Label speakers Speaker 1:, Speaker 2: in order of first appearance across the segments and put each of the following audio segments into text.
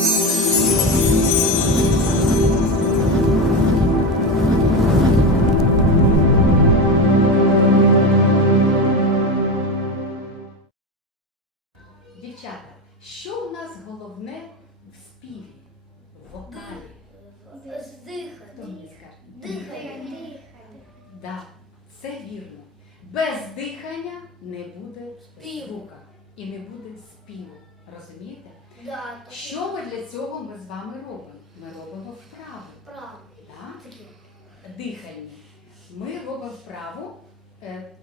Speaker 1: Thank
Speaker 2: you. Ми робимо? Ми робимо вправи.
Speaker 1: Правильно.
Speaker 2: Да? Дихання. Ми робимо вправу, е,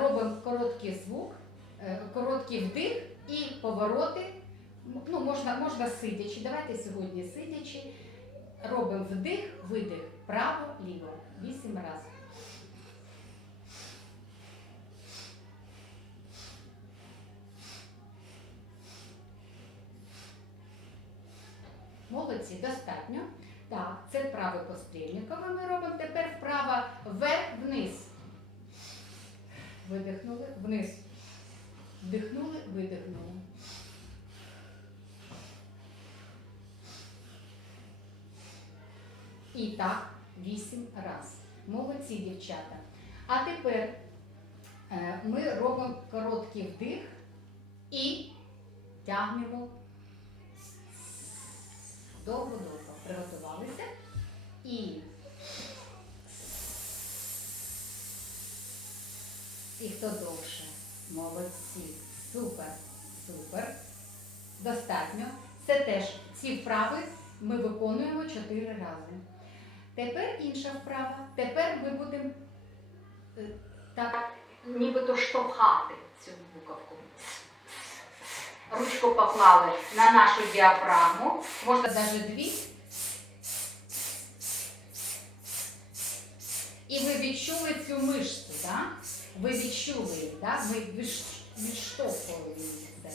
Speaker 2: робимо короткий звук, е, короткий вдих і повороти. Ну, можна, можна сидячи. Давайте сьогодні сидячи. Робимо вдих, видих, право, ліво. Вісім разів. Молодці, достатньо. Так, це вправи по стрільникові ми робимо. Тепер вправа вверх-вниз. Видихнули, вниз. Вдихнули, видихнули. І так, вісім раз. Молодці, дівчата. А тепер е, ми робимо короткий вдих і тягнемо довго-довго. Приготувалися. І і хто довше? Молодці. Супер, супер. Достатньо. Це теж ці вправи ми виконуємо чотири рази. Тепер інша вправа. Тепер ми будемо е, так, нібито штовхати цю буковку. Ручку поклали на нашу діафрагму, можна навіть дві. І ви відчули цю мишцю, да? ви відчули її, да? відш- відштовхували її. Це.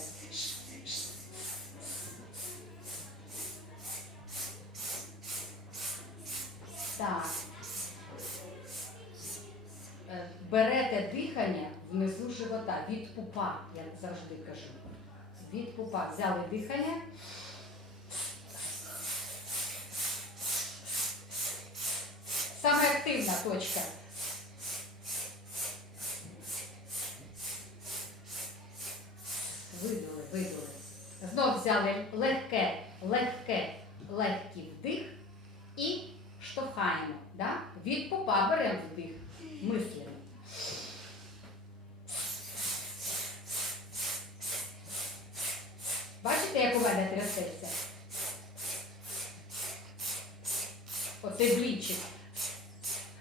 Speaker 2: Так. Е, Берете дихання внизу живота від пупа, я завжди кажу. Від пупа взяли дихання. Саме активна точка. Видули, видули. Знов взяли легке, легке, легкий вдих і штовхаємо. Да? Від пупа беремо вдих. Мислимо. Бачите, як у мене трясеться? Оце блічик.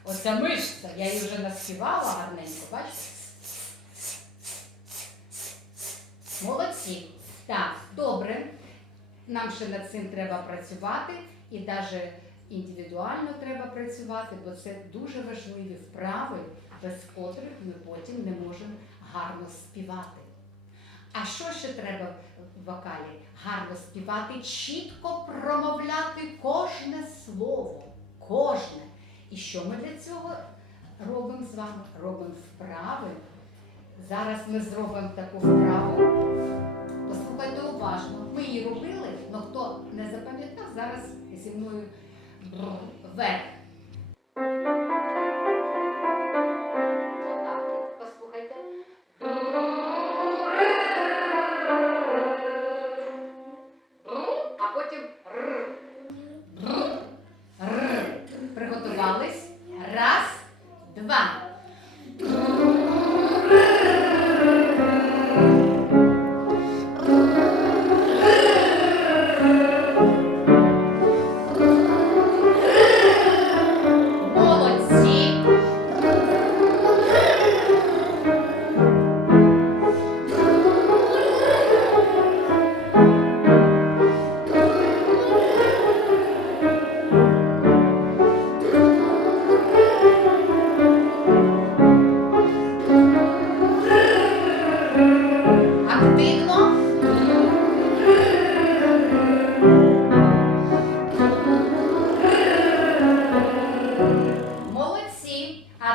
Speaker 2: Оця мишця, я її вже наспівала гарненько, бачите? Молодці. Так, добре. Нам ще над цим треба працювати і навіть індивідуально треба працювати, бо це дуже важливі вправи, без котрих ми потім не можемо гарно співати. А що ще треба в вокалі? Гарно співати, чітко промовляти кожне слово. Кожне. І що ми для цього робимо з вами? Робимо вправи. Зараз ми зробимо таку вправу. Послухайте уважно. Ми її робили, але хто не запам'ятав, зараз зі мною вверх.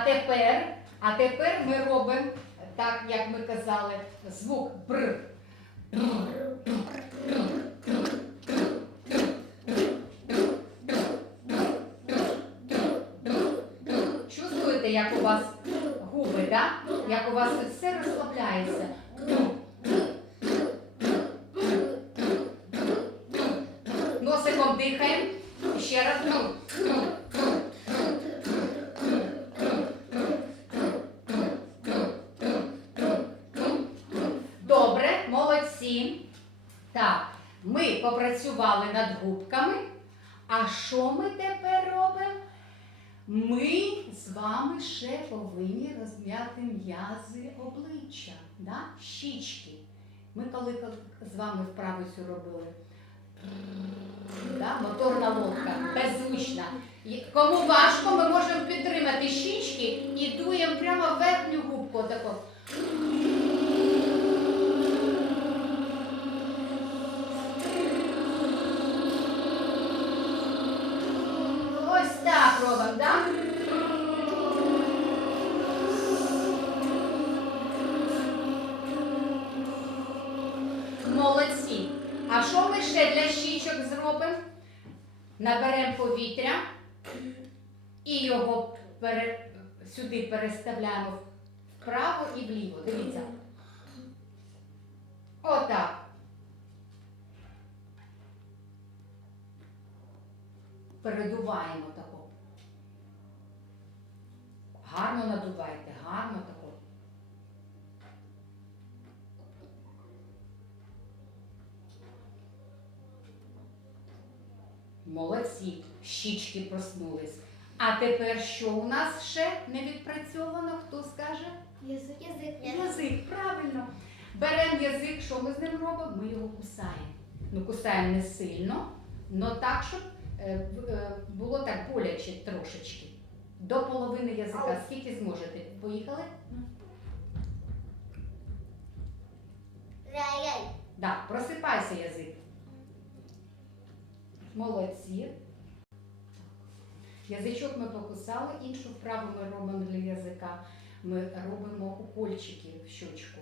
Speaker 2: А тепер а тепер ми робимо, так як ми казали, звук бр. Чувствуєте, як у вас губи, да? як у вас все розслабляється? Так, ми попрацювали над губками. А що ми тепер робимо? Ми з вами ще повинні розм'яти м'язи обличчя, да? щічки. Ми коли ко- з вами вправу цю робили, да? моторна лодка, беззвучна. Кому важко, ми можемо підтримати щічки і дуємо прямо верхню губку. Наберемо повітря і його пере... сюди переставляємо вправо і вліво. Дивіться. Отак. Передуваємо тако. Гарно надувайте, гарно тако. Молодці, щічки проснулись. А тепер що у нас ще не відпрацьовано? Хто скаже?
Speaker 1: Язик. Язик.
Speaker 2: Язик, правильно. Беремо язик, що ми з ним робимо? Ми його кусаємо. Ну, кусаємо не сильно, але так, щоб е, е, було так боляче трошечки. До половини язика. Скільки зможете? Поїхали? Так, просипайся язик. Молодці. Язичок ми покусали, іншу вправу ми робимо для язика. Ми робимо укольчики в щочку.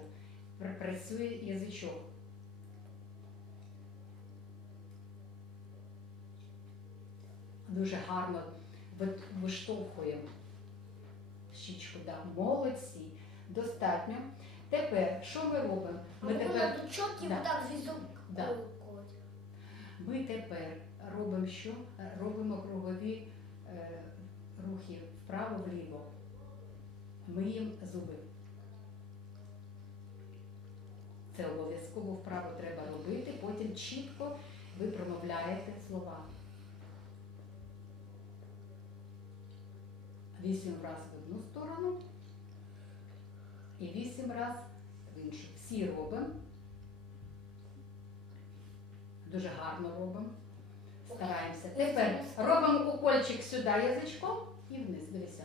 Speaker 2: Працює язичок. Дуже гарно виштовхуємо щічку. Да. Молодці. Достатньо. Тепер, що ми робимо? Ми тепер
Speaker 1: дучок
Speaker 2: Да.
Speaker 1: так
Speaker 2: Да. Ми тепер робимо що? Робимо кругові е, рухи вправо-вліво. Миємо зуби. Це обов'язково вправо треба робити, потім чітко ви промовляєте слова. Вісім разів в одну сторону і вісім разів в іншу. Всі робимо. Дуже гарно робимо. Стараємося. Тепер робимо укольчик сюди язичком і вниз. Дивись.